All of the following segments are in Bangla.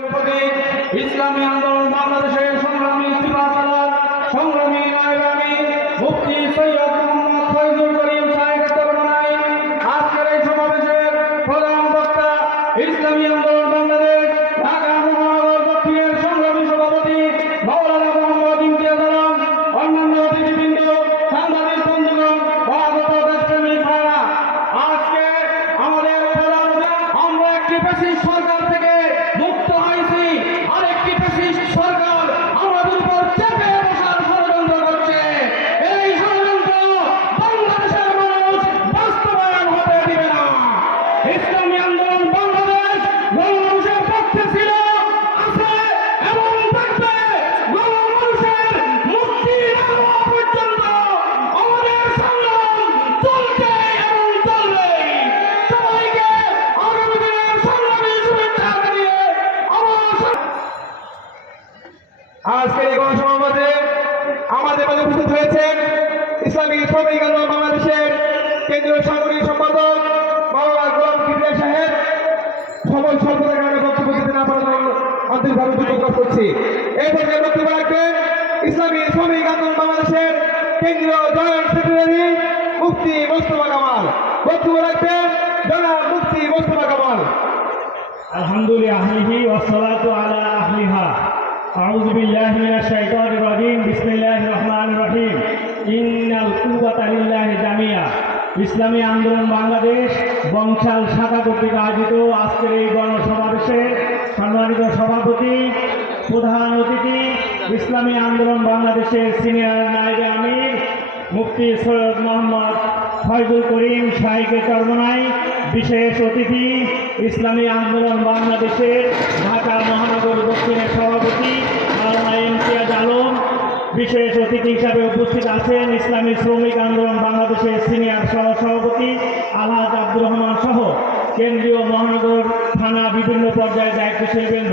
ইসলামী আন্দোলন বাংলাদেশের সংগ্রামী সিপাহাসালার সংগ্রামী নায়বামী মুফতি সৈয়দ মোহাম্মদ ফয়জুল করিম সাহেবের তুলনায় আজকের এই সমাবেশের প্রধান বক্তা ইসলামী আন্দোলন বাংলাদেশ, ঢাকা মহানগর দক্ষিণের সংগ্রামী সভাপতি মাওলানা মোহাম্মদ ইমতিয়াজ আলম, অন্যান্য অতিথিবৃন্দ, সাংবাদিক বন্ধুগণ ও আগত দেশপ্রেমী ভাইরা। আজকে আমাদের প্রধান আমরা একটি ফ্যাসিস্ট সরকার থেকে ইসলামী আন্দোলন বাংলাদেশ গণমানুষের পক্ষে ছিল, আছে এবং থাকবে। গণমানুষের মুক্তি পর্যন্ত আমাদের সংগ্রাম চলছে এবং চলবে। সবাইকে আগামী দিনের সংগ্রামী শুভেচ্ছা জানিয়ে আমার মাঝে উপস্থিত হয়েছেন ইসলামী শ্রমিক বাংলাদেশের কেন্দ্রীয় আন্তরিকভাবে দুঃখ প্রকাশ করছি এই পর্যায়ে বক্তব্য রাখবেন ইসলামী শ্রমিক আন্দোলন বাংলাদেশের কেন্দ্রীয় জয়েন্ট সেক্রেটারি মুফতি মোস্তফা কামাল বক্তব্য রাখবেন জনাব মুফতি মোস্তফা কামাল الحمد لأهله والصلاة على أهلها أعوذ بالله من الشيطان الرجيم بسم الله الرحمن الرحيم إن القوة لله جميعا ইসলামী আন্দোলন বাংলাদেশ বংশাল শাখা কর্তৃক আয়োজিত আজকের এই গণসমাবেশে সম্মানিত সভাপতি, প্রধান অতিথি, ইসলামী আন্দোলন বাংলাদেশের সিনিয়র নায়েবে আমির, মুফতি সৈয়দ মোহাম্মদ ফয়জুল করিম শাহীকে চর্মনাই, বিশেষ অতিথি, ইসলামী আন্দোলন বাংলাদেশের ঢাকা মহানগর দক্ষিণের সভাপতি বিশেষ অতিথি হিসাবে উপস্থিত আছেন ইসলামী শ্রমিক আন্দোলন বাংলাদেশের সিনিয়র সহ সভাপতি আলহাজ আব্দুর রহমান সহ কেন্দ্রীয় মহানগর থানা বিভিন্ন পর্যায়ে দায়িত্বশীল বৃন্দ।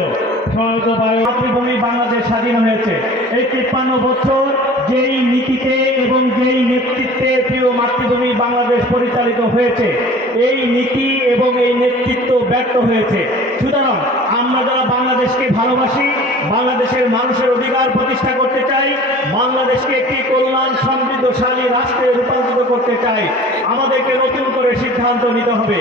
সমাবেত মাতৃভূমি বাংলাদেশ স্বাধীন হয়েছে। এই তিপ্পান্ন বছর যেই নীতিতে এবং যেই নেতৃত্বে প্রিয় মাতৃভূমি বাংলাদেশ পরিচালিত হয়েছে, এই নীতি এবং এই নেতৃত্ব ব্যর্থ হয়েছে। সুতরাং আমরা যারা বাংলাদেশকে ভালোবাসি, বাংলাদেশের মানুষের অধিকার প্রতিষ্ঠা করতে চাই সমৃদ্ধশালী রাষ্ট্রে রূপান্তরিত করতে চাই। আমাদেরকে নতুন করে সিদ্ধান্ত নিতে হবে।